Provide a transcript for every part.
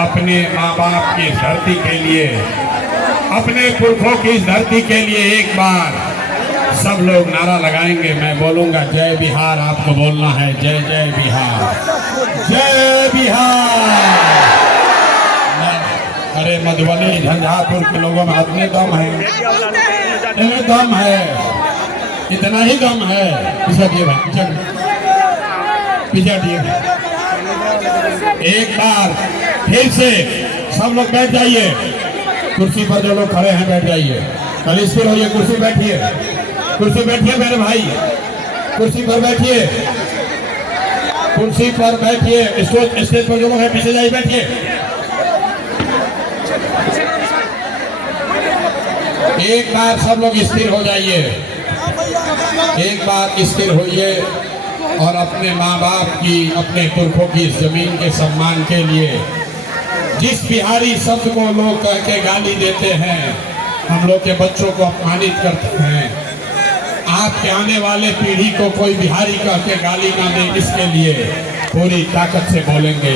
अपने माँ बाप की धरती के लिए, अपने पुरखों की इस धरती के लिए एक बार सब लोग नारा लगाएंगे। मैं बोलूंगा जय बिहार, आपको बोलना है जय जय बिहार, जय बिहार। अरे मधुबनी झंझारपुर के लोगों में इतने दम है, इतने दम है, इतना ही दम है। पीछे दिए भाई, पीछे दिए। एक बार फिर से सब लोग बैठ जाइए, कुर्सी पर जो लोग खड़े हैं बैठ जाइए, कल स्थिर होइए, कुर्सी बैठिए, कुर्सी बैठिए मेरे भाई, कुर्सी पर बैठिए, कुर्सी पर बैठिए। स्टेज पर जो लोग हैं पीछे जाइए, बैठिए। एक बार सब लोग स्थिर हो जाइए, एक बार स्थिर होइए और अपने माँ बाप की, अपने पुरखों की इस जमीन के सम्मान के लिए जिस बिहारी शब्द को लोग कह के गाली देते हैं, हम लोग के बच्चों को अपमानित करते हैं, आपके आने वाले पीढ़ी को कोई बिहारी कह के गाली ना दे, इसके लिए पूरी ताकत से बोलेंगे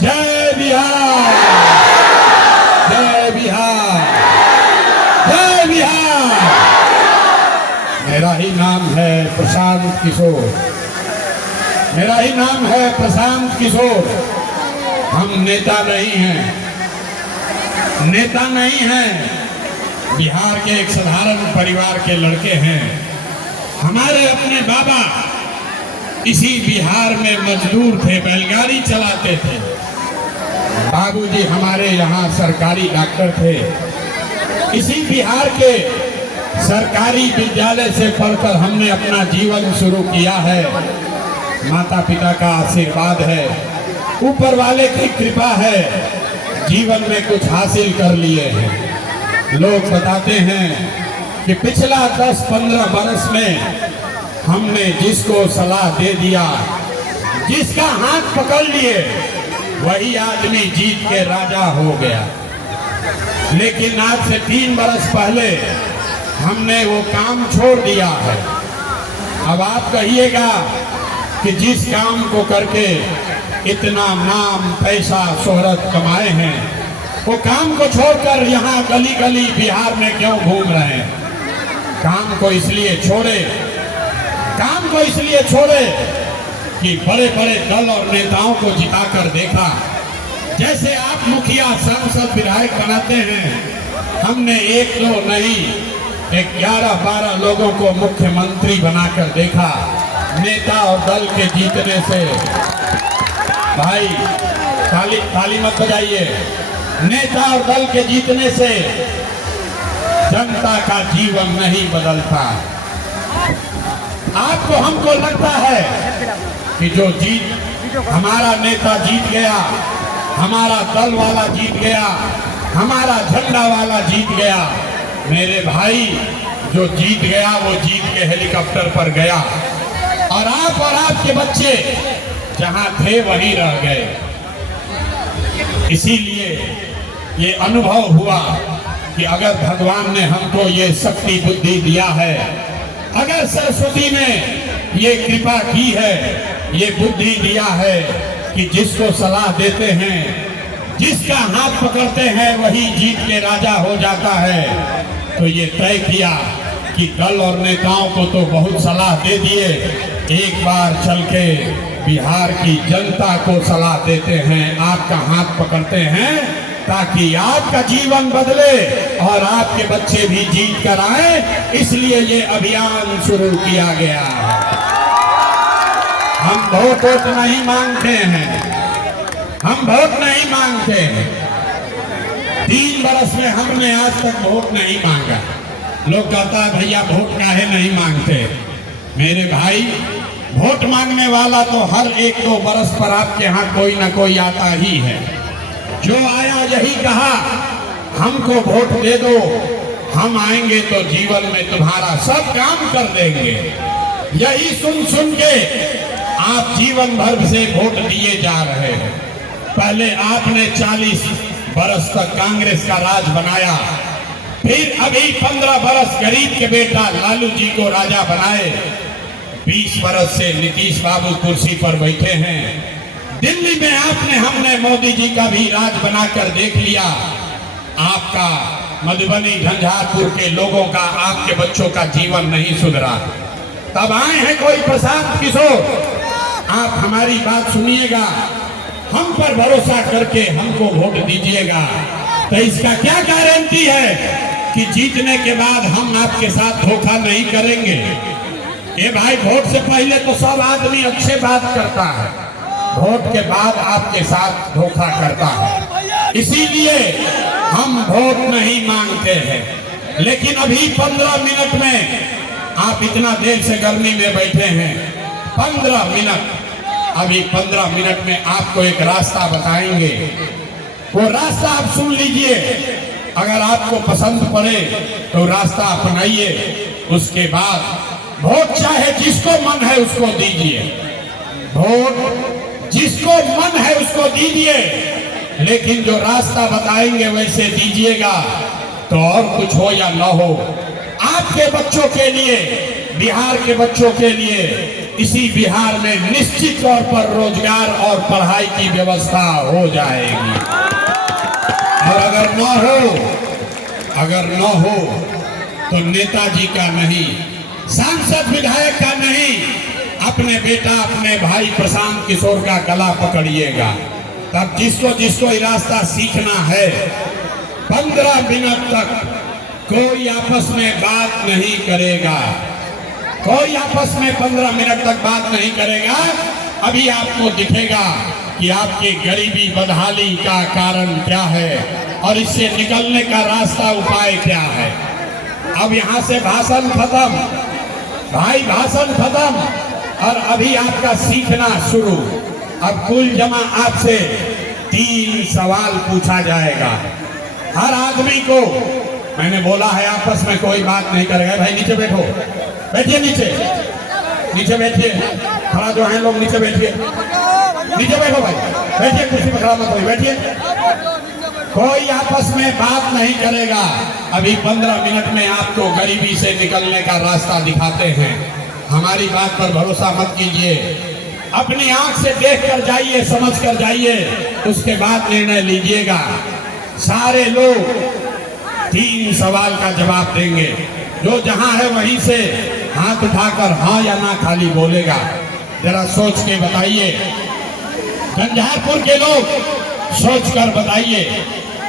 जय बिहार, जय बिहार, जय बिहार। मेरा ही नाम है प्रशांत किशोर, मेरा ही नाम है प्रशांत किशोर। हम नेता नहीं हैं, नेता नहीं हैं, बिहार के एक साधारण परिवार के लड़के हैं। हमारे अपने बाबा इसी बिहार में मजदूर थे, बैलगाड़ी चलाते थे। बाबूजी हमारे यहाँ सरकारी डॉक्टर थे। इसी बिहार के सरकारी विद्यालय से पढ़कर हमने अपना जीवन शुरू किया है। माता पिता का आशीर्वाद है, ऊपर वाले की कृपा है, जीवन में कुछ हासिल कर लिए हैं। लोग बताते हैं कि पिछला 10-15 बरस में हमने जिसको सलाह दे दिया, जिसका हाथ पकड़ लिए, वही आदमी जीत के राजा हो गया। लेकिन आज से 3 बरस पहले हमने वो काम छोड़ दिया है। अब आप कहिएगा कि जिस काम को करके इतना नाम, पैसा, शोहरत कमाए हैं, वो काम को छोड़कर यहाँ गली गली बिहार में क्यों घूम रहे हैं? काम को इसलिए छोड़े, काम को इसलिए छोड़े कि बड़े बड़े दल और नेताओं को जिताकर देखा। जैसे आप मुखिया, सांसद, विधायक बनाते हैं, हमने 1-2 नहीं 11-12 लोगों को मुख्यमंत्री बनाकर देखा। नेता और दल के जीतने से, भाई ताली मत बजाइए, नेता और दल के जीतने से जनता का जीवन नहीं बदलता। आपको, हमको लगता है कि जो हमारा नेता जीत गया, हमारा दल वाला जीत गया, हमारा झंडा वाला जीत गया। मेरे भाई, जो जीत गया वो जीत के हेलीकॉप्टर पर गया और आप और आपके बच्चे जहां थे वहीं रह गए। इसीलिए ये अनुभव हुआ कि अगर भगवान ने हमको ये शक्ति बुद्धि दिया है, अगर सरस्वती ने ये कृपा की है, ये बुद्धि दिया है कि जिसको सलाह देते हैं, जिसका हाथ पकड़ते हैं, वही जीत के राजा हो जाता है, तो ये तय किया कि दल और नेताओं को तो बहुत सलाह दे दिए, एक बार चल के बिहार की जनता को सलाह देते हैं, आपका हाथ पकड़ते हैं, ताकि आपका जीवन बदले और आपके बच्चे भी जीत कर आए। इसलिए ये अभियान शुरू किया गया है। हम वोट नहीं मांगते हैं, हम वोट नहीं मांगते हैं। 3 बरस में हमने आज तक वोट नहीं मांगा। लोग कहता है भैया वोट काहे नहीं मांगते? मेरे भाई, वोट मांगने वाला तो हर 1-2 बरस पर आपके यहाँ कोई ना कोई आता ही है। जो आया यही कहा हमको वोट दे दो, हम आएंगे तो जीवन में तुम्हारा सब काम कर देंगे। यही सुन सुन के आप जीवन भर से वोट दिए जा रहे हैं। पहले आपने 40 बरस तक कांग्रेस का राज बनाया, फिर अभी 15 बरस गरीब के बेटा लालू जी को राजा बनाए। 20 बरस से नीतीश बाबू कुर्सी पर बैठे हैं। दिल्ली में आपने हमने मोदी जी का भी राज बनाकर देख लिया। आपका मधुबनी झंझारपुर के लोगों का, आपके बच्चों का जीवन नहीं सुधरा। तब आए हैं कोई प्रशांत किशोर, आप हमारी बात सुनिएगा, हम पर भरोसा करके हमको वोट दीजिएगा। तो इसका क्या गारंटी है कि जीतने के बाद हम आपके साथ धोखा नहीं करेंगे? ये भाई, वोट से पहले तो सब आदमी अच्छे बात करता है, वोट के बाद आपके साथ धोखा करता है। इसीलिए हम वोट नहीं मांगते हैं। लेकिन अभी 15 मिनट में, आप इतना देर से गर्मी में बैठे हैं, 15 मिनट, अभी 15 मिनट में आपको एक रास्ता बताएंगे। वो रास्ता आप सुन लीजिए, अगर आपको पसंद पड़े तो रास्ता अपनाइए। उसके बाद वोट चाहे जिसको मन है उसको दीजिए, वोट जिसको मन है उसको दीजिए, लेकिन जो रास्ता बताएंगे वैसे दीजिएगा। तो और कुछ हो या न हो, आपके बच्चों के लिए, बिहार के बच्चों के लिए, इसी बिहार में निश्चित तौर पर रोजगार और पढ़ाई की व्यवस्था हो जाएगी। और अगर न हो तो नेताजी का नहीं, सांसद विधायक का नहीं, अपने बेटा, अपने भाई प्रशांत किशोर का गला पकड़िएगा। तब जिसको ये रास्ता सीखना है, 15 मिनट तक कोई आपस में बात नहीं करेगा, कोई आपस में 15 मिनट तक बात नहीं करेगा। अभी आपको दिखेगा कि आपकी गरीबी बदहाली का कारण क्या है और इससे निकलने का रास्ता, उपाय क्या है। अब यहाँ से भाषण खत्म भाई, भाषण खत्म, और अभी आपका सीखना शुरू। अब कुल जमा आपसे 3 सवाल पूछा जाएगा। हर आदमी को, मैंने बोला है आपस में कोई बात नहीं करेगा। भाई नीचे बैठो, बैठिए, नीचे बैठिए, खड़ा जो है लोग नीचे बैठिए, नीचे बैठो भाई, बैठिए, कुर्सी पर खड़ा मत होइए, बैठिए। कोई आपस में बात नहीं करेगा। अभी 15 मिनट में आपको गरीबी से निकलने का रास्ता दिखाते हैं। हमारी बात पर भरोसा मत कीजिए, अपनी आंख से देख कर जाइए, समझ कर जाइए, उसके बाद निर्णय लीजिएगा। सारे लोग 3 सवाल का जवाब देंगे। जो जहां है वहीं से हाथ उठाकर हाँ या ना खाली बोलेगा। जरा सोच के बताइए, झंझारपुर के लोग सोच कर बताइए,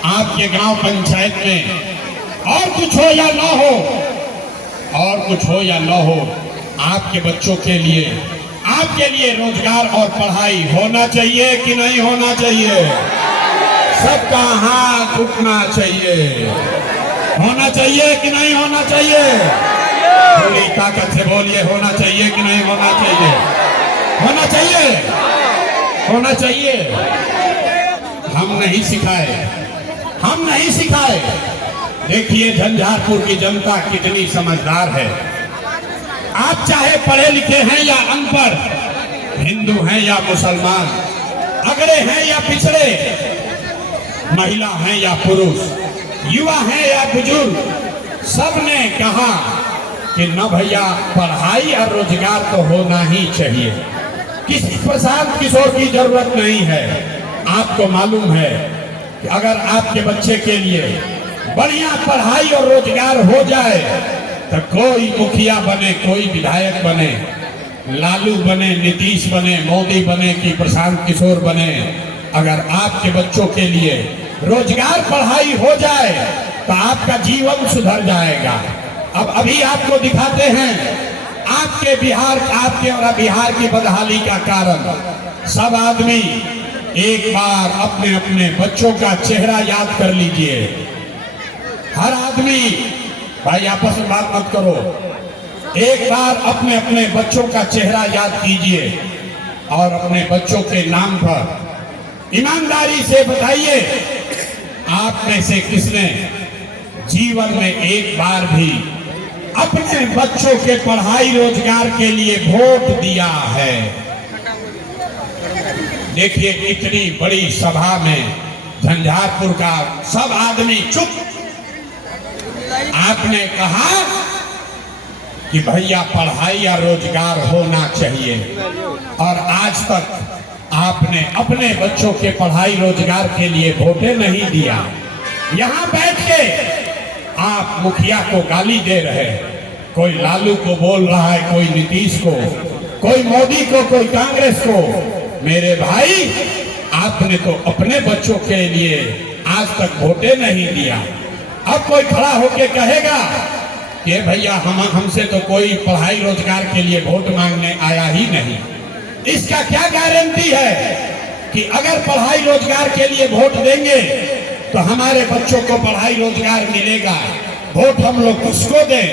आपके गांव पंचायत में और कुछ हो या ना हो, और कुछ हो या ना हो, आपके बच्चों के लिए, आपके लिए रोजगार और पढ़ाई होना चाहिए कि नहीं होना चाहिए? सबका हाथ उठना चाहिए। होना चाहिए कि नहीं होना चाहिए? थोड़ी ताकत से बोलिए, होना चाहिए कि नहीं होना चाहिए? होना चाहिए, होना चाहिए। हम नहीं सिखाए, हम नहीं सिखाए। देखिए झंझारपुर की जनता कितनी समझदार है। आप चाहे पढ़े लिखे हैं या अनपढ़, हिंदू हैं या मुसलमान, अगड़े हैं या पिछड़े, महिला हैं या पुरुष, युवा हैं या बुजुर्ग, सबने कहा कि न भैया, पढ़ाई और रोजगार तो होना ही चाहिए। किसी प्रशांत किशोर की जरूरत नहीं है। आपको मालूम है कि अगर आपके बच्चे के लिए बढ़िया पढ़ाई और रोजगार हो जाए तो कोई मुखिया बने, कोई विधायक बने, लालू बने, नीतीश बने, मोदी बने कि प्रशांत किशोर बने, अगर आपके बच्चों के लिए रोजगार पढ़ाई हो जाए तो आपका जीवन सुधर जाएगा। अब अभी आपको दिखाते हैं आपके बिहार, आपके और बिहार की बदहाली का कारण। सब आदमी एक बार अपने अपने बच्चों का चेहरा याद कर लीजिए। हर आदमी, भाई आपस में बात मत करो, एक बार अपने अपने बच्चों का चेहरा याद कीजिए और अपने बच्चों के नाम पर ईमानदारी से बताइए, आप में से किसने जीवन में एक बार भी अपने बच्चों के पढ़ाई रोजगार के लिए वोट दिया है? देखिए इतनी बड़ी सभा में झंझारपुर का सब आदमी चुप। आपने कहा कि भैया पढ़ाई या रोजगार होना चाहिए, और आज तक आपने अपने बच्चों के पढ़ाई रोजगार के लिए वोटें नहीं दिया। यहाँ बैठ के आप मुखिया को गाली दे रहे, कोई लालू को बोल रहा है, कोई नीतीश को, कोई मोदी को, कोई कांग्रेस को। मेरे भाई, आपने तो अपने बच्चों के लिए आज तक वोटें नहीं दिया। अब कोई खड़ा होके कहेगा कि भैया हमसे तो कोई पढ़ाई रोजगार के लिए वोट मांगने आया ही नहीं। इसका क्या गारंटी है कि अगर पढ़ाई रोजगार के लिए वोट देंगे तो हमारे बच्चों को पढ़ाई रोजगार मिलेगा? वोट हम लोग किसको दें?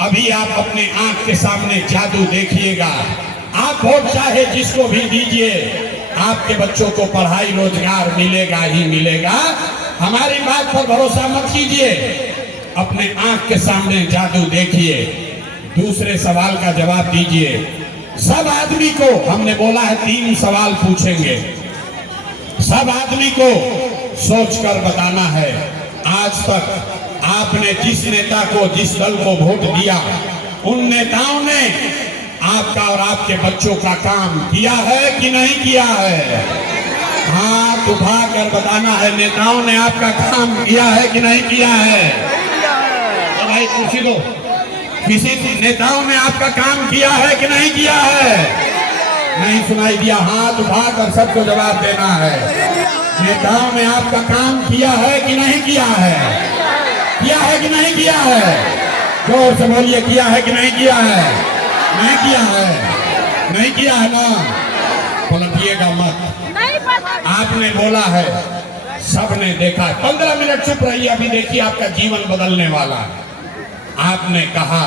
अभी आप अपने आंख के सामने जादू देखिएगा। आप वोट चाहे जिसको भी दीजिए, आपके बच्चों को पढ़ाई रोजगार मिलेगा ही मिलेगा। हमारी बात पर भरोसा मत कीजिए, अपने आंख के सामने जादू देखिए। दूसरे सवाल का जवाब दीजिए। सब आदमी को हमने बोला है 3 सवाल पूछेंगे, सब आदमी को सोचकर बताना है। आज तक आपने जिस नेता को, जिस दल को वोट दिया, उन नेताओं ने आपका और आपके बच्चों का काम किया है कि नहीं किया है? हाथ उठाकर बताना है, नेताओं ने आपका काम किया है कि नहीं किया है? तो भाई पूछ लो, किसी नेताओं ने आपका काम किया है कि नहीं किया है? नहीं सुनाई दिया? हाथ उठाकर सबको जवाब देना है। नेताओं ने आपका काम किया है कि नहीं किया है? किया है कि नहीं किया है? जोर से बोलिए, किया है कि नहीं किया है? नहीं किया है, नहीं किया है ना? पलटिएगा मत। आपने बोला है, सबने देखा। 15 मिनट चुप रहिए, अभी देखिए आपका जीवन बदलने वाला। आपने कहा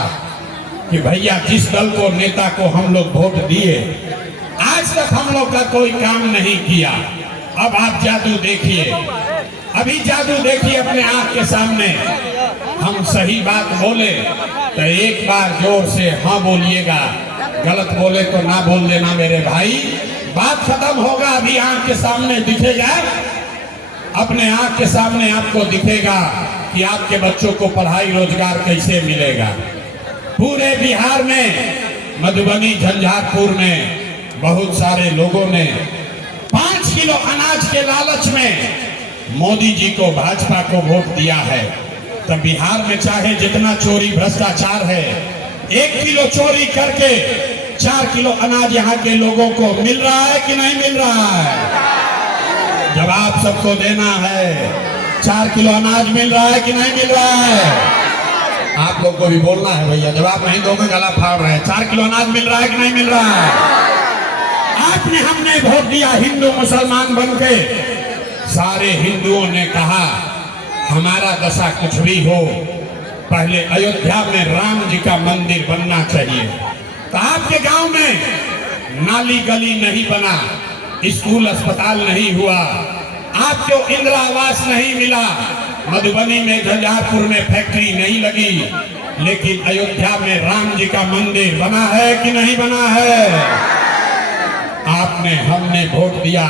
कि भैया जिस दल को, नेता को हम लोग वोट दिए, आज तक हम लोग का कोई काम नहीं किया। अब आप जादू देखिए, अभी जादू देखिए अपने आंख के सामने। हम सही बात बोले तो एक बार जोर से हाँ बोलिएगा, गलत बोले तो ना बोल देना मेरे भाई। बात खत्म होगा, अभी आंख के सामने दिखेगा, अपने आंख के सामने आपको दिखेगा कि आपके बच्चों को पढ़ाई रोजगार कैसे मिलेगा। पूरे बिहार में, मधुबनी, झंझारपुर में बहुत सारे लोगों ने 5 किलो अनाज के लालच में मोदी जी को, भाजपा को वोट दिया है। तो बिहार में चाहे जितना चोरी भ्रष्टाचार है, 1 किलो चोरी करके 4 किलो अनाज यहाँ के लोगों को मिल रहा है कि नहीं मिल रहा है? जवाब सबको देना है। 4 किलो अनाज मिल रहा है कि नहीं मिल रहा है? आप लोग को भी बोलना है भैया, जवाब नहीं दोगे गला फाड़ रहे हैं। 4 किलो अनाज मिल रहा है कि नहीं मिल रहा है? आपने, हमने वोट दिया हिंदू मुसलमान बन के। सारे हिंदुओं ने कहा हमारा दशा कुछ भी हो, पहले अयोध्या में राम जी का मंदिर बनना चाहिए। तो आपके गांव में नाली गली नहीं बना, स्कूल अस्पताल नहीं हुआ, आपको इंदिरा आवास नहीं मिला, मधुबनी में, झंझारपुर में फैक्ट्री नहीं लगी, लेकिन अयोध्या में राम जी का मंदिर बना है कि नहीं बना है? आपने, हमने वोट दिया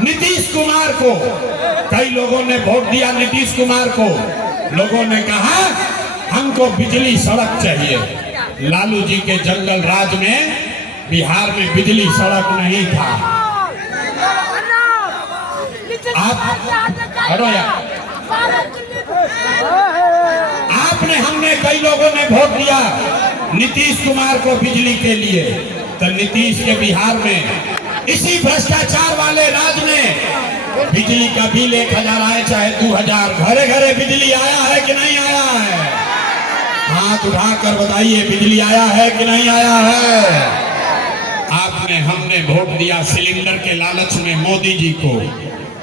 नीतीश कुमार को। कई लोगों ने वोट दिया नीतीश कुमार को। लोगों ने कहा हमको बिजली सड़क चाहिए। लालू जी के जंगल राज में बिहार में बिजली सड़क नहीं था। आपने, हमने, कई लोगों ने वोट दिया नीतीश कुमार को बिजली के लिए। तो नीतीश के बिहार में, इसी भ्रष्टाचार वाले राज में बिजली का बिल 1000 आए चाहे 2000, घरे घरे बिजली आया है कि नहीं आया है? हाथ उठाकर बताइए, बिजली आया है कि नहीं आया है? आपने, हमने वोट दिया सिलेंडर के लालच में मोदी जी को।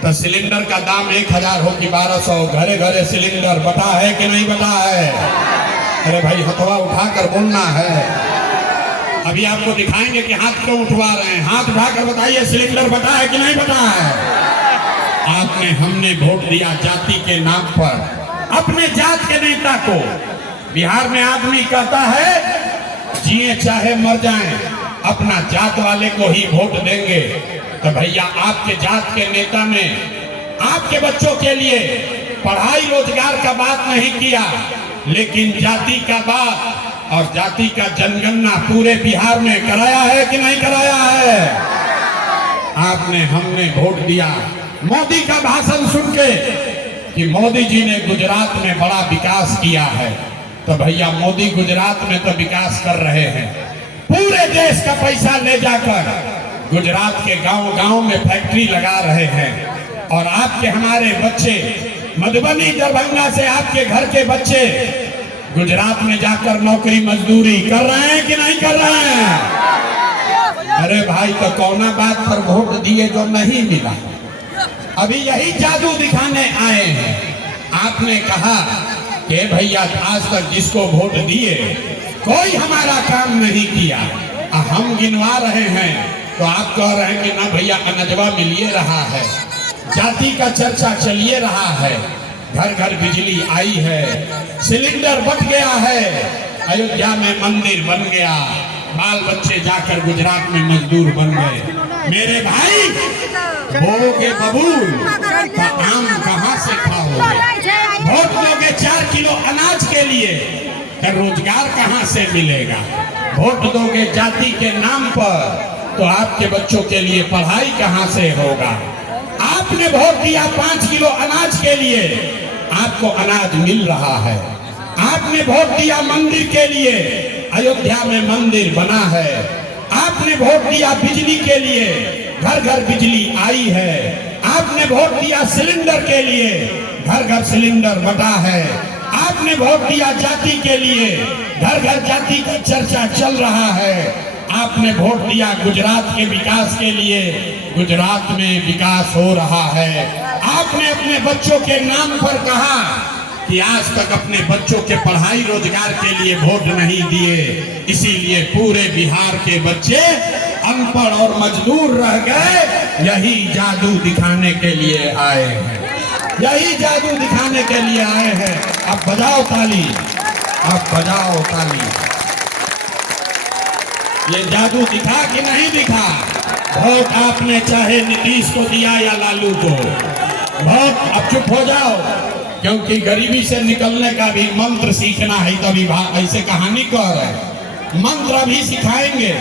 तो सिलेंडर का दाम 1000 हो कि 1200, घरे घरे सिलेंडर बटा है कि नहीं बटा है? अरे भाई हथवा उठाकर बोलना है। अभी आपको दिखाएंगे कि हाथ क्यों उठवा रहे हैं। हाथ उठाकर बताइए, सिलेंडर बटा है कि नहीं बटा है? आपने, हमने वोट दिया जाति के नाम पर, अपने जात के नेता को। बिहार में आदमी कहता है जिए चाहे मर जाएं, अपना जात वाले को ही वोट देंगे। तो भैया आपके जात के नेता ने आपके बच्चों के लिए पढ़ाई रोजगार का बात नहीं किया, लेकिन जाति का बात और जाति का जनगणना पूरे बिहार में कराया है कि नहीं कराया है? आपने हमने वोट दिया मोदी का भाषण सुन के कि मोदी जी ने गुजरात में बड़ा विकास किया है, तो भैया मोदी गुजरात में तो विकास कर रहे हैं, पूरे देश का पैसा ले जाकर गुजरात के गांव-गांव में फैक्ट्री लगा रहे हैं। और आपके हमारे बच्चे मधुबनी दरभंगा से आपके घर के बच्चे गुजरात में जाकर नौकरी मजदूरी कर रहे हैं कि नहीं कर रहे हैं? अरे भाई, तो कौना बात पर वोट दिए जो नहीं मिला? अभी यही जादू दिखाने आए हैं। आपने कहा कि भैया आज तक जिसको वोट दिए कोई हमारा काम नहीं किया, हम गिनवा रहे हैं तो आप कह रहे हैं कि ना भैया अनजवा मिलिए रहा है, जाति का चर्चा चलिए रहा है, घर घर बिजली आई है, सिलेंडर बट गया है, अयोध्या में मंदिर बन गया, बाल बच्चे जाकर गुजरात में मजदूर बन गए। मेरे भाई, बोगे बबूल का आम कहाँ से खाओगे? वोट दोगे 4 किलो अनाज के लिए, तो रोजगार कहाँ से मिलेगा? वोट दोगे जाति के नाम पर, तो आपके बच्चों के लिए पढ़ाई कहाँ से होगा? आपने वोट दिया 5 किलो अनाज के लिए, आपको अनाज मिल रहा है। आपने वोट दिया मंदिर के लिए, अयोध्या में मंदिर बना है। आपने वोट दिया बिजली के लिए, घर घर बिजली आई है। आपने वोट दिया सिलेंडर के लिए, घर घर सिलेंडर बटा है। आपने वोट दिया जाति के लिए, घर घर जाति का चर्चा चल रहा है। आपने वोट दिया गुजरात के विकास के लिए, गुजरात में विकास हो रहा है। आपने अपने बच्चों के नाम पर कहा कि आज तक अपने बच्चों के पढ़ाई रोजगार के लिए वोट नहीं दिए, इसीलिए पूरे बिहार के बच्चे अनपढ़ और मजदूर रह गए। यही जादू दिखाने के लिए आए हैं, यही जादू दिखाने के लिए आए हैं। अब बजाओ ताली, अब बजाओ ताली। ये जादू दिखा कि नहीं दिखा? वोट आपने चाहे नीतीश को दिया या लालू को, वोट अब चुप हो जाओ, क्योंकि गरीबी से निकलने का भी मंत्र सीखना है। तभी ऐसे कहानी कह रहे, मंत्र अभी सिखाएंगे,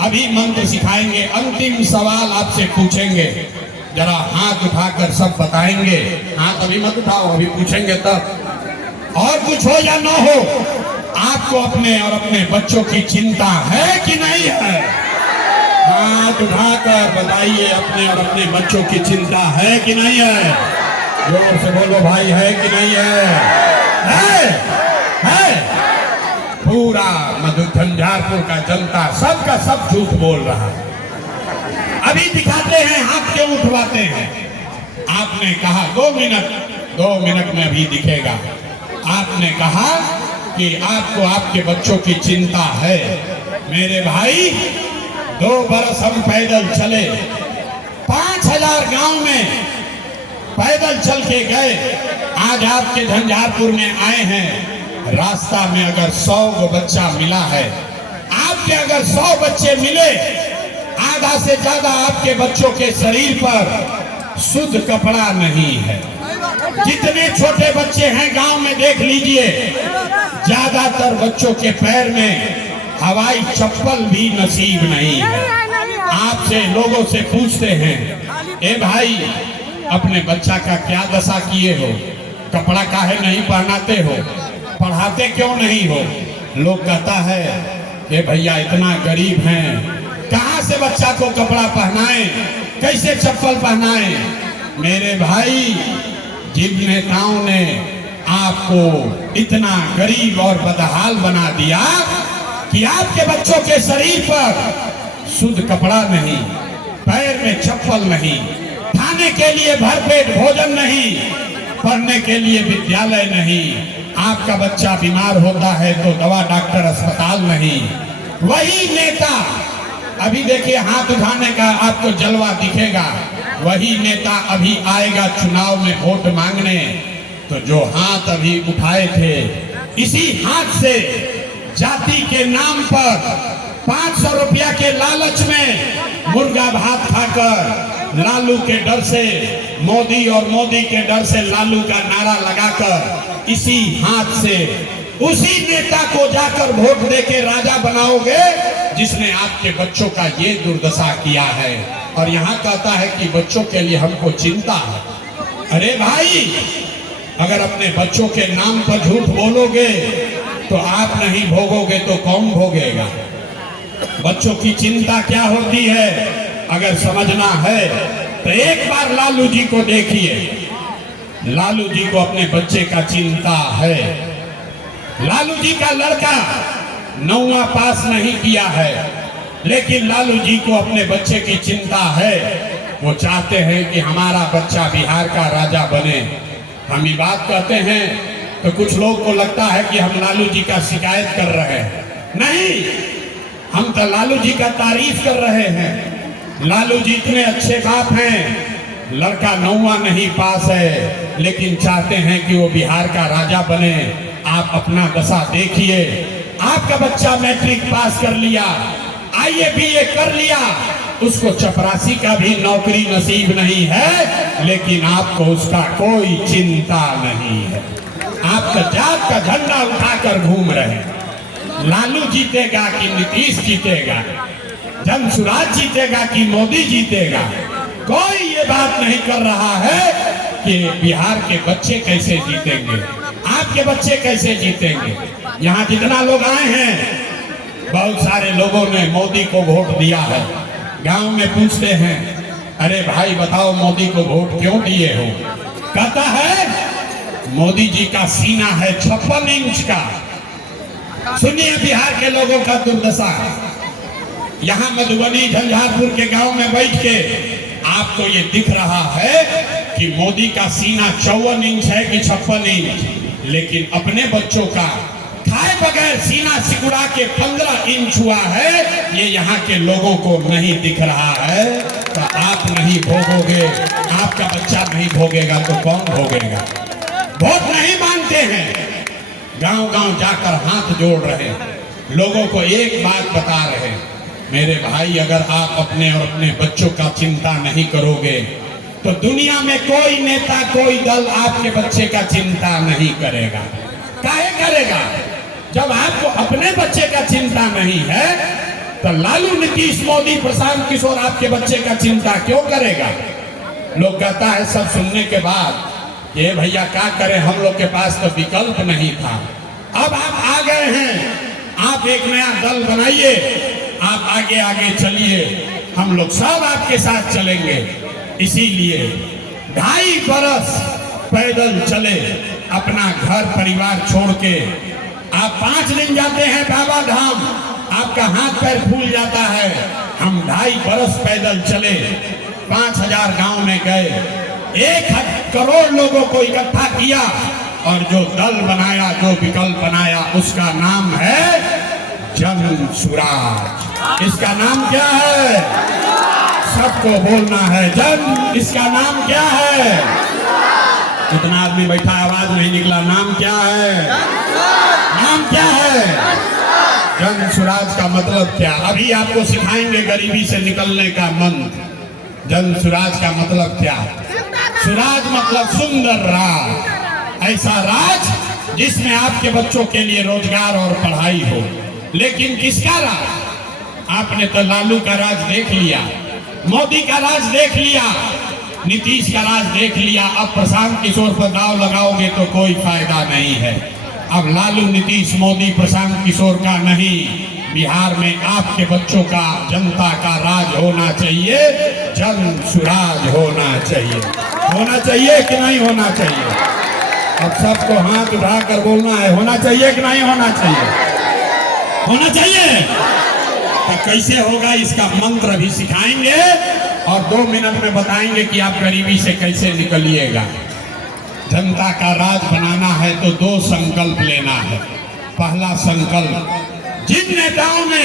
अभी मंत्र सिखाएंगे। अंतिम सवाल आपसे पूछेंगे, जरा हाथ उठाकर सब बताएंगे। हाथ अभी मत उठाओ, अभी पूछेंगे तब। और कुछ हो या ना हो, आपको अपने और अपने बच्चों की चिंता है कि नहीं है? हाथ उठाकर बताइए, अपने और अपने बच्चों की चिंता है कि नहीं है? जोर से बोलो भाई, है कि नहीं है? है? पूरा मधु झंझारपुर का जनता सबका सब झूठ बोल रहा है। अभी दिखाते हैं, हाथ क्यों उठवाते हैं? आपने कहा 2 मिनट में अभी दिखेगा। आपने कहा कि आपको आपके बच्चों की चिंता है। मेरे भाई, 2 बरस हम पैदल चले, 5000 गांव में पैदल चल के गए। आज आपके झंझारपुर में आए हैं, रास्ता में अगर 100 को बच्चा मिला है, आपके अगर 100 बच्चे मिले, आधा से ज्यादा आपके बच्चों के शरीर पर शुद्ध कपड़ा नहीं है। जितने छोटे बच्चे हैं गांव में देख लीजिए, ज्यादातर बच्चों के पैर में हवाई चप्पल भी नसीब नहीं है। आपसे लोगों से पूछते हैं, ए भाई, अपने बच्चा का क्या दशा किए हो? कपड़ा काहे नहीं पहनाते हो? पढ़ाते क्यों नहीं हो? लोग कहता है कि भैया इतना गरीब हैं, कहाँ से बच्चा को कपड़ा पहनाएं, कैसे चप्पल पहनाएं? मेरे भाई, जिन नेताओं ने आपको इतना गरीब और बदहाल बना दिया कि आपके बच्चों के शरीर पर शुद्ध कपड़ा नहीं, पैर में चप्पल नहीं, खाने के लिए भरपेट भोजन नहीं, पढ़ने के लिए विद्यालय नहीं, आपका बच्चा बीमार होता है तो दवा डॉक्टर अस्पताल नहीं। वही नेता, अभी देखिए हाथ उठाने का आपको जलवा दिखेगा, वही नेता अभी आएगा चुनाव में वोट मांगने, तो जो हाथ अभी उठाए थे, इसी हाथ से जाति के नाम पर 500 रुपया के लालच में मुर्गा भात खाकर, लालू के डर से मोदी और मोदी के डर से लालू का नारा लगाकर, इसी हाथ से उसी नेता को जाकर वोट देके राजा बनाओगे जिसने आपके बच्चों का ये दुर्दशा किया है। और यहाँ कहता है कि बच्चों के लिए हमको चिंता है। अरे भाई, अगर अपने बच्चों के नाम पर झूठ बोलोगे तो आप नहीं भोगोगे तो कौन भोगेगा? बच्चों की चिंता क्या होती है अगर समझना है तो एक बार लालू जी को देखिए। लालू जी को अपने बच्चे का चिंता है। लालू जी का लड़का 9वां पास नहीं किया है, लेकिन लालू जी को अपने बच्चे की चिंता है। वो चाहते हैं कि हमारा बच्चा बिहार का राजा बने। हम ये बात कहते हैं तो कुछ लोग को लगता है कि हम लालू जी का शिकायत कर रहे हैं। नहीं, हम तो लालू जी का तारीफ कर रहे हैं। लालू जी इतने अच्छे बाप हैं। लड़का 9वां नहीं पास है, लेकिन चाहते हैं कि वो बिहार का राजा बने। आप अपना दशा देखिए। आपका बच्चा मैट्रिक पास कर लिया, IAA BA कर लिया, उसको चपरासी का भी नौकरी नसीब नहीं है, लेकिन आपको उसका कोई चिंता नहीं है। आपका जात का झंडा उठाकर घूम रहे हैं। लालू जीतेगा कि नीतीश जीतेगा, जनसुराज जीतेगा कि मोदी जीतेगा, कोई ये बात नहीं कर रहा है कि बिहार के बच्चे कैसे जीतेंगे, आपके बच्चे कैसे जीतेंगे। यहाँ जितना लोग आए हैं, बहुत सारे लोगों ने मोदी को वोट दिया है। गांव में पूछते हैं, अरे भाई बताओ मोदी को वोट क्यों दिए हो? कहता है मोदी जी का सीना है 56 इंच का। सुनिए बिहार के लोगों का दुर्दशा। यहाँ मधुबनी झंझारपुर के गांव में बैठ के आपको ये दिख रहा है कि मोदी का सीना 54 इंच है कि 56 इंच, लेकिन अपने बच्चों का खाए बगैर सीना सिकुड़ा के 15 इंच हुआ है। ये यहाँ के लोगों को नहीं दिख रहा है। तो आप नहीं भोगोगे, आपका बच्चा नहीं भोगेगा तो कौन भोगेगा? वोट नहीं मांगते हैं, गांव गांव जाकर हाथ जोड़ रहे हैं, लोगों को एक बात बता रहे हैं, मेरे भाई अगर आप अपने और अपने बच्चों का चिंता नहीं करोगे तो दुनिया में कोई नेता कोई दल आपके बच्चे का चिंता नहीं करेगा। काहे करेगा? जब आपको अपने बच्चे का चिंता नहीं है तो लालू नीतीश मोदी प्रशांत किशोर आपके बच्चे का चिंता क्यों करेगा? लोग कहता है सब सुनने के बाद, ये भैया क्या करें, हम लोग के पास तो विकल्प नहीं था। अब आप आ गए हैं, आप एक नया दल बनाइए, आप आगे आगे चलिए, हम लोग सब आपके साथ चलेंगे। इसीलिए 2.5 बरस पैदल चले, अपना घर परिवार छोड़ के। आप 5 दिन जाते हैं बाबा धाम, आपका हाथ पैर फूल जाता है। हम 2.5 बरस पैदल चले, 5000 गांव में गए, 1 करोड़ लोगों को इकट्ठा किया और जो दल बनाया, जो विकल्प बनाया, उसका नाम है जनसुराज। इसका नाम क्या है? सबको बोलना है जन। इसका नाम क्या है? इतना आदमी बैठा, आवाज नहीं निकला। नाम क्या है? नाम क्या है? जनसुराज का मतलब क्या? अभी आपको सिखाएंगे गरीबी से निकलने का मंत्र। जनसुराज का मतलब क्या? सुराज मतलब सुंदर राज, ऐसा राज जिसमें आपके बच्चों के लिए रोजगार और पढ़ाई हो। लेकिन किसका राज? आपने तो लालू का राज देख लिया, मोदी का राज देख लिया, नीतीश का राज देख लिया। अब प्रशांत किशोर पर दाव लगाओगे तो कोई फायदा नहीं है। अब लालू नीतीश मोदी प्रशांत किशोर का नहीं, बिहार में आपके बच्चों का, जनता का राज होना चाहिए। जनसुराज होना चाहिए। होना चाहिए कि नहीं होना चाहिए? अब सबको हाथ उठाकर बोलना है, होना चाहिए कि नहीं होना चाहिए? होना चाहिए। तो कैसे होगा इसका मंत्र भी सिखाएंगे और 2 मिनट में बताएंगे कि आप गरीबी से कैसे निकलिएगा। जनता का राज बनाना है तो 2 संकल्प लेना है। पहला संकल्प, जिन नेताओं ने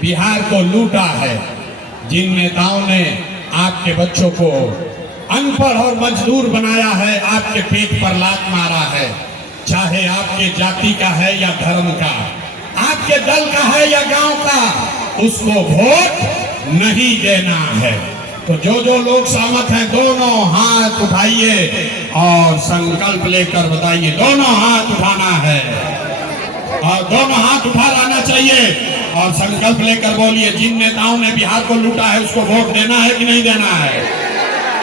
बिहार को लूटा है, जिन नेताओं ने आपके बच्चों को अनपढ़ और मजदूर बनाया है, आपके पेट पर लात मारा है, चाहे आपके जाति का है या धर्म का, आपके दल का है या गांव का, उसको वोट नहीं देना है। तो जो लोग सहमत हैं दोनों हाथ उठाइए और संकल्प लेकर बताइए। दोनों हाथ उठाना है और दोनों हाथ उठा लाना चाहिए। और संकल्प लेकर बोलिए, जिन नेताओं ने बिहार को लूटा है उसको वोट देना है कि नहीं देना है?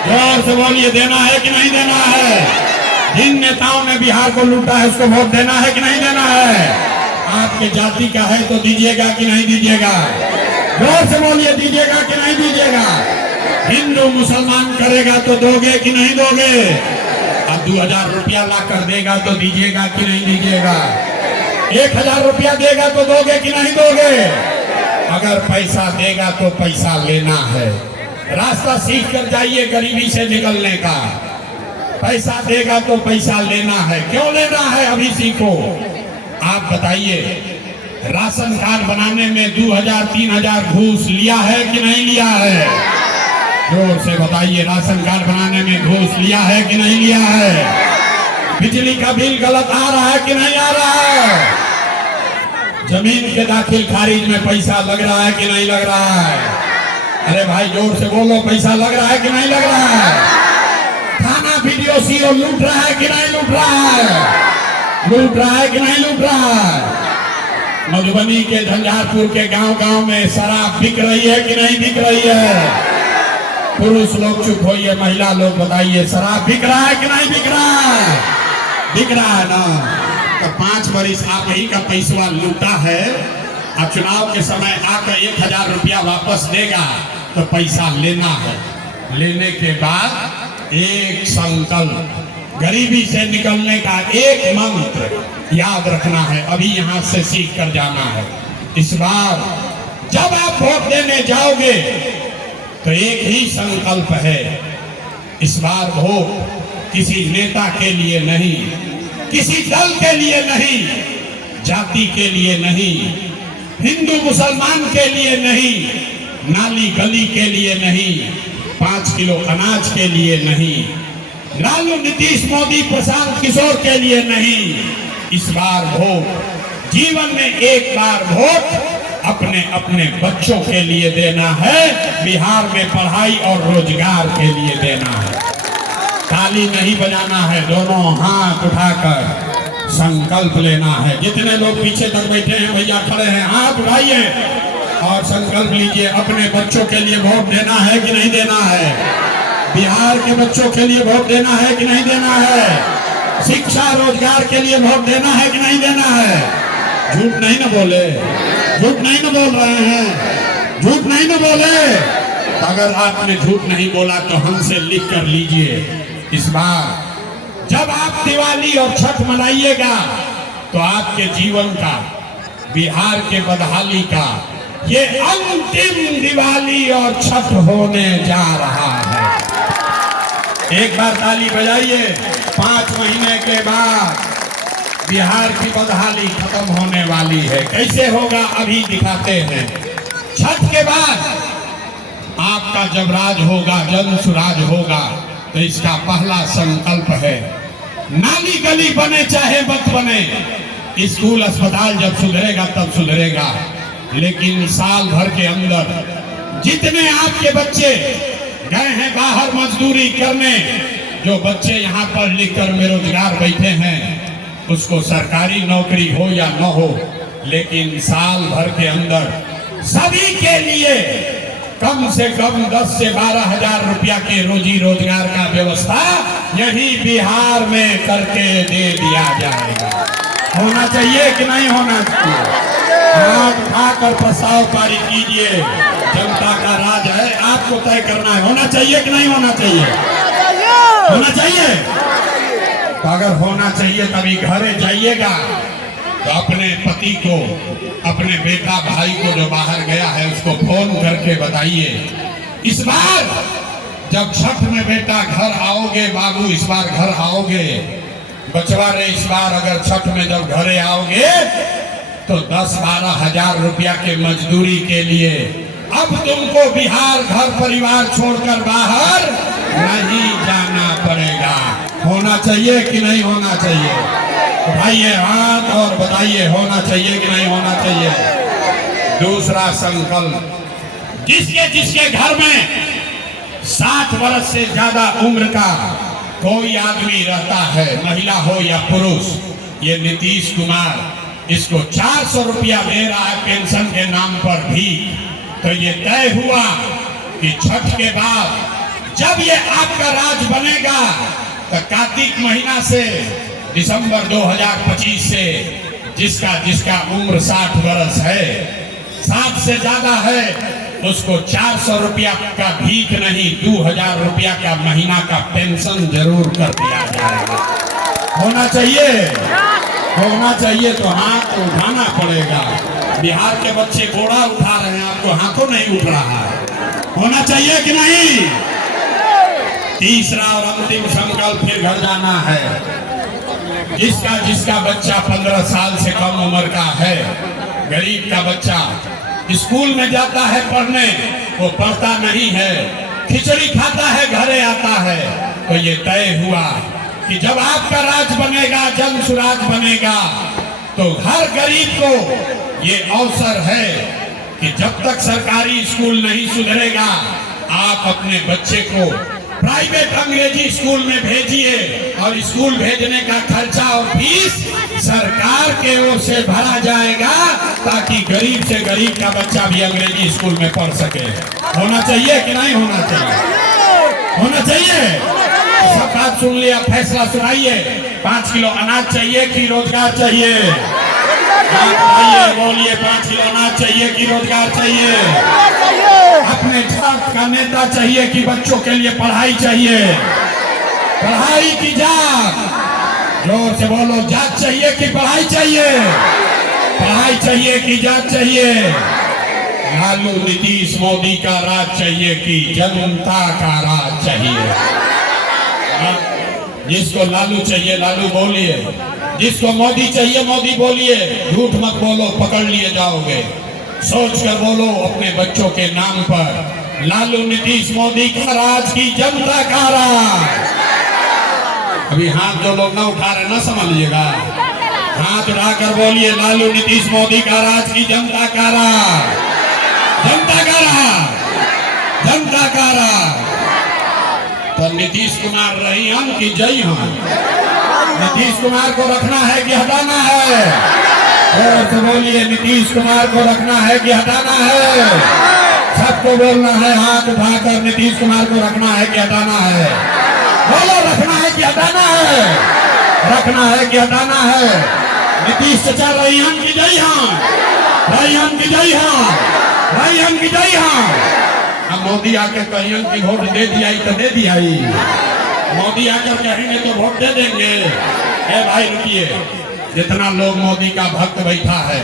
जोर से बोलिए, देना है कि नहीं देना है? जिन नेताओं ने बिहार को लूटा है उसको वोट देना है कि नहीं देना है? आपके जाति का है तो दीजिएगा कि नहीं दीजिएगा? जोर से बोलिए, दीजिएगा कि नहीं दीजिएगा? हिंदू मुसलमान करेगा तो दोगे कि नहीं दोगे? अब 2000 रुपया ला कर देगा तो दीजिएगा कि नहीं दीजिएगा? 1000 रुपया देगा तो दोगे कि नहीं दोगे? अगर पैसा देगा तो पैसा लेना है। रास्ता सीख कर जाइए गरीबी से निकलने का। पैसा देगा तो पैसा लेना है। क्यों लेना है अभी सीखो। आप बताइए, राशन कार्ड बनाने में 2000 3000 घूस लिया है कि नहीं लिया है? जोर से बताइए, राशन कार्ड बनाने में घूस लिया है कि नहीं लिया है? बिजली का बिल गलत आ रहा है कि नहीं आ रहा है? जमीन के दाखिल खारिज में पैसा लग रहा है कि नहीं लग रहा है? अरे भाई जोर से बोलो, पैसा लग रहा है कि नहीं लग रहा है? थाना वीडियो सीओ लूट रहा है कि नहीं लूट रहा है? लूट रहा है कि नहीं लूट रहा है? मधुबनी के झंझारपुर के गांव-गांव में शराब बिक रही है कि नहीं बिक रही है? पुरुष लोग चुप होइए, महिला लोग बताइए, शराब बिक रहा है कि नहीं बिक रहा है? बिक रहा है ना। तो 5 बरिस आप ही का पैसा लूटा है। अब चुनाव के समय आकर 1000 रुपया वापस देगा तो पैसा लेना है। लेने के बाद एक संकल्प, गरीबी से निकलने का एक मंत्र याद रखना है। अभी यहाँ से सीख कर जाना है। इस बार जब आप वोट देने जाओगे तो एक ही संकल्प है, इस बार वोट किसी नेता के लिए नहीं, किसी दल के लिए नहीं, जाति के लिए नहीं, हिंदू मुसलमान के लिए नहीं, नाली गली के लिए नहीं, 5 किलो अनाज के लिए नहीं, लालू नीतीश मोदी प्रशांत किशोर के लिए नहीं। इस बार वोट जीवन में एक बार वोट अपने अपने बच्चों के लिए देना है। बिहार में पढ़ाई और रोजगार के लिए देना है। ताली नहीं बजाना है, दोनों हाथ उठाकर संकल्प लेना है। जितने लोग पीछे तक बैठे हैं भैया, खड़े हैं, हाथ उठाइए और संकल्प लीजिए। अपने बच्चों के लिए वोट देना है कि नहीं देना है? बिहार के बच्चों के लिए वोट देना है कि नहीं देना है? शिक्षा रोजगार के लिए वोट देना है कि नहीं देना है? झूठ नहीं न बोले, झूठ नहीं न बोल रहे हैं, झूठ नहीं न बोले। अगर आपने झूठ नहीं बोला तो हमसे लिख कर लीजिए। इस बार जब आप दिवाली और छठ मनाइएगा तो आपके जीवन का, बिहार के बदहाली का ये अंतिम दिवाली और छठ होने जा रहा है। एक बार ताली बजाइए। 5 महीने के बाद बिहार की बदहाली खत्म होने वाली है। कैसे होगा अभी दिखाते हैं। छठ के बाद आपका जब राज होगा, जन सुराज होगा, तो इसका पहला संकल्प है, नाली गली बने चाहे मत बने, स्कूल अस्पताल जब सुधरेगा तब सुधरेगा, लेकिन साल भर के अंदर जितने आपके बच्चे गए हैं बाहर मजदूरी करने, जो बच्चे यहाँ पढ़ लिख कर बेरोजगार बैठे हैं, उसको सरकारी नौकरी हो या न हो, लेकिन साल भर के अंदर सभी के लिए कम से कम 10 से 12 हजार रुपया के रोजी रोजगार का व्यवस्था यही बिहार में करके दे दिया जाएगा। होना चाहिए कि नहीं होना चाहिए? हाथ उठाकर प्रस्ताव पारित कीजिए। जनता का राज है, आपको तय करना है। होना चाहिए कि नहीं होना चाहिए? होना चाहिए। तो अगर होना चाहिए तभी घरे जाइएगा तो अपने पति को, अपने बेटा भाई को जो बाहर गया है उसको फोन करके बताइए। इस बार जब छठ में बेटा घर आओगे, बाबू इस बार घर आओगे, बचवा रे इस बार अगर छठ में जब घरे आओगे तो 10-12 हजार रुपया के मजदूरी के लिए अब तुमको बिहार घर परिवार छोड़कर बाहर नहीं जाना पड़ेगा। होना चाहिए कि नहीं होना चाहिए? उठाइए हाथ और बताइए, होना चाहिए कि नहीं होना चाहिए? दूसरा संकल्प, जिसके जिसके घर में 60 वर्ष से ज्यादा उम्र का कोई आदमी रहता है, महिला हो या पुरुष, ये नीतीश कुमार इसको 400 रुपया दे रहा है पेंशन के नाम पर भी। तो ये तय हुआ कि छठ के बाद जब ये आपका राज बनेगा तो कार्तिक महीना से दिसंबर 2025 से जिसका जिसका उम्र 60 वर्ष है, 60 से ज्यादा है, उसको 400 रुपया का भीख नहीं 2000 रुपया का महीना का पेंशन जरूर कर दिया जाएगा। होना चाहिए, होना चाहिए तो हाथ उठाना पड़ेगा। बिहार के बच्चे घोड़ा उठा रहे हैं, आपको हाथों नहीं उठ रहा है। होना चाहिए कि नहीं? तीसरा और अंतिम संकल्प फिर घर जाना है। जिसका जिसका बच्चा 15 साल से कम उम्र का है, गरीब का बच्चा स्कूल में जाता है पढ़ने, वो पढ़ता नहीं है, खिचड़ी खाता है, घरे आता है। तो ये तय हुआ कि जब आपका राज बनेगा, जन सुराज बनेगा, तो हर गरीब को ये अवसर है कि जब तक सरकारी स्कूल नहीं सुधरेगा, आप अपने बच्चे को प्राइवेट अंग्रेजी स्कूल में भेजिए और स्कूल भेजने का खर्चा और फीस सरकार के ओर से भरा जाएगा, ताकि गरीब से गरीब का बच्चा भी अंग्रेजी स्कूल में पढ़ सके। होना चाहिए कि नहीं होना चाहिए? होना चाहिए। सब बात सुन लिया, फैसला सुनाइए। 5 किलो अनाज चाहिए कि रोजगार चाहिए? बोलिए, 5 किलो अनाज चाहिए कि रोजगार चाहिए? अपने जात का नेता चाहिए कि बच्चों के लिए पढ़ाई चाहिए? पढ़ाई की जात, जोर से बोलो, जात चाहिए कि पढ़ाई चाहिए? पढ़ाई चाहिए कि जात चाहिए? लालू नीतीश मोदी का राज चाहिए कि जनता का राज चाहिए? जिसको लालू चाहिए लालू बोलिए, जिसको मोदी चाहिए मोदी बोलिए। झूठ मत बोलो, पकड़ लिए जाओगे। सोच कर बोलो अपने बच्चों के नाम पर, लालू नीतीश मोदी का राज की जनता का राज। अभी हाथ जो लोग ना उठा रहे ना समझिएगा, हाथ उठाकर बोलिए, लालू नीतीश मोदी का राज की जनता का राज, जनता का राज, जनता का राज। तो नीतीश कुमार रही हम कि जय हम? नीतीश कुमार को रखना है कि हटाना है? और तो बोलिए, नीतीश कुमार को रखना है कि हटाना है? सबको बोलना है हाथ उठाकर, नीतीश कुमार को रखना है कि हटाना है? बोलो, रखना है कि हटाना है? रखना है कि हटाना है? नीतीश चचा रही हम की जय हम? रही हम की जय हम? रही हम की जय हम? अब मोदी आकर कहिए कि वोट दे दिया तो दे दिया ही, मोदी आकर कहेंगे तो वोट दे देंगे। ए भाई रुकिए, जितना लोग मोदी का भक्त बैठा है,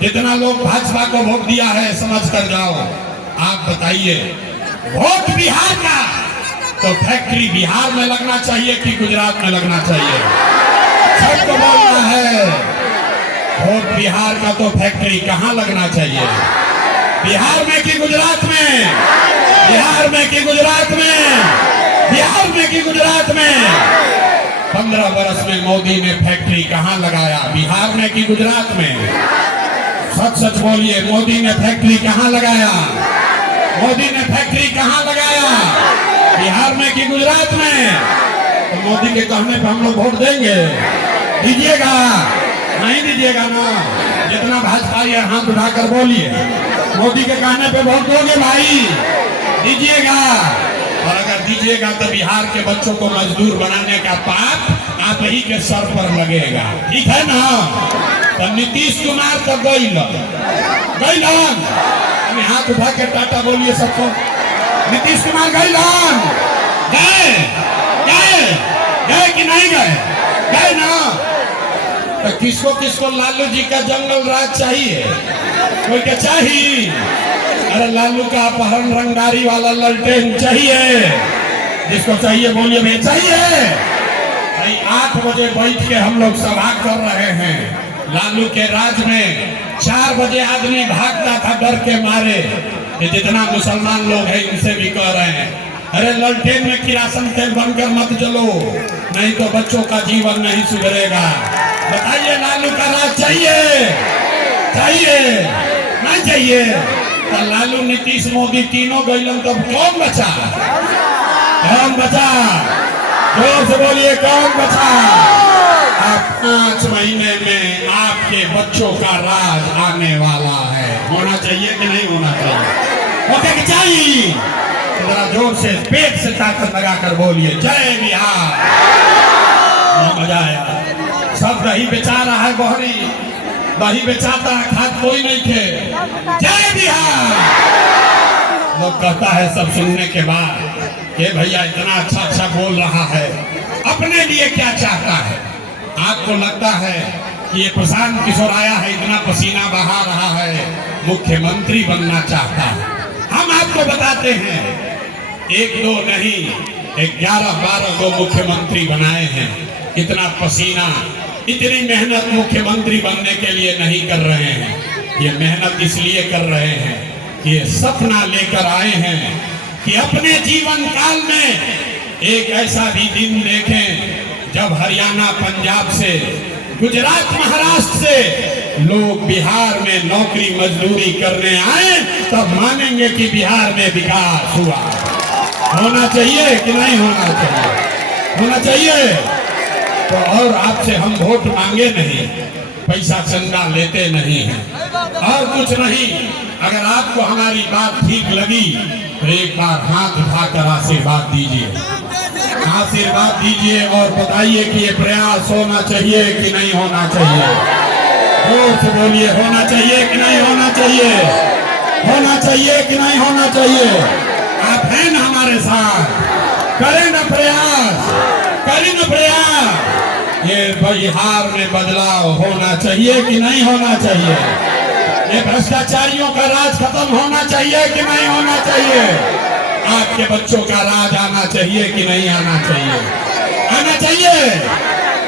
जितना लोग भाजपा को वोट दिया है, समझ कर जाओ। आप बताइए, वोट बिहार का तो फैक्ट्री बिहार में लगना चाहिए कि गुजरात में लगना चाहिए? सबको बोलना है, वोट बिहार का तो फैक्ट्री कहाँ लगना चाहिए? बिहार में कि गुजरात में? बिहार में कि गुजरात में? बिहार में कि गुजरात में? 15 वर्ष में मोदी ने फैक्ट्री कहाँ लगाया, बिहार में कि गुजरात में? सच सच बोलिए, मोदी ने फैक्ट्री कहाँ लगाया? मोदी ने फैक्ट्री कहाँ लगाया, बिहार में कि गुजरात में? तो मोदी के कहने पर हम लोग वोट देंगे? दीजिएगा? नहीं दीजिएगा ना? जितना भाजपा ये हाथ उठाकर बोलिए, मोदी के कहने पे वोट दोगे भाई? दीजिएगा? और अगर दीजिएगा तो बिहार के बच्चों को मजदूर बनाने का पाप आप ही के सर पर लगेगा, ठीक है ना? तो नीतीश कुमार तो गइलन, हाथ उठा के टाटा बोलिए सबको। नीतीश कुमार गइलन, गए गए गए कि नहीं गए? गए ना? तो किसको किसको लालू जी का जंगल राज चाहिए? कोई क्या चाहिए? अरे लालू का अपहरण रंगदारी वाला ललटेन चाहिए? जिसको चाहिए बोलिए भाई चाहिए। भाई 8 बजे बैठ के हम लोग सभा कर रहे हैं। लालू के राज में 4 बजे आदमी भागता था डर के मारे। ये जितना मुसलमान लोग हैं इनसे भी कह रहे हैं, अरे ललटेन में किरासन तेल बनकर मत जलो, नहीं तो बच्चों का जीवन नहीं सुधरेगा। बताइए, लालू का राज चाहिए? चाहिए नहीं चाहिए? तो लालू नीतीश मोदी तीनों गइलन, तो कौन बचा? कौन बचा? जोर से बोलिए, कौन बचा? अब 5 महीने में आपके बच्चों का राज आने वाला है। होना चाहिए कि नहीं होना चाहिए? होना चाहिए। जरा जोर से पेट से ताकत लगाकर बोलिए जय बिहार। मजा आया। सब दही बेचा रहा है बहरी, दही बेचाता है, खाद कोई नहीं थे। जय बिहार। लोग कहता है सब सुनने के बाद कि भैया इतना अच्छा अच्छा बोल रहा है, अपने लिए क्या चाहता है? आपको लगता है कि ये प्रशांत किशोर आया है, इतना पसीना बहा रहा है, मुख्यमंत्री बनना चाहता है। हम आपको बताते हैं 1-2 नहीं 11-12 को मुख्यमंत्री बनाए हैं। इतना पसीना, इतनी मेहनत मुख्यमंत्री बनने के लिए नहीं कर रहे हैं। ये मेहनत इसलिए कर रहे हैं कि ये सपना लेकर आए हैं कि अपने जीवन काल में एक ऐसा भी दिन देखें जब हरियाणा, पंजाब से, गुजरात, महाराष्ट्र से लोग बिहार में नौकरी मजदूरी करने आए, तब मानेंगे कि बिहार में विकास हुआ। होना चाहिए कि नहीं होना चाहिए? होना चाहिए। तो और आपसे हम वोट मांगे नहीं, पैसा चंदा लेते नहीं हैं और कुछ नहीं। अगर आपको हमारी बात ठीक लगी तो एक बार हाथ उठाकर आशीर्वाद दीजिए, आशीर्वाद दीजिए और बताइए कि ये प्रयास होना चाहिए कि नहीं होना चाहिए। जोर से बोलिए होना चाहिए कि नहीं होना चाहिए? होना चाहिए कि नहीं होना चाहिए? आप हैं ना हमारे साथ? करें ना प्रयास, करें ना प्रयास। ये बिहार में बदलाव होना चाहिए कि नहीं होना चाहिए? ये भ्रष्टाचारियों का राज खत्म होना चाहिए कि नहीं होना चाहिए? आपके बच्चों का राज आना चाहिए कि नहीं आना चाहिए? आना चाहिए।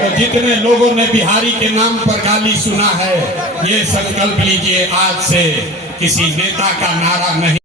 तो जितने लोगों ने बिहारी के नाम पर गाली सुना है, ये संकल्प लीजिए आज से किसी नेता का नारा नहीं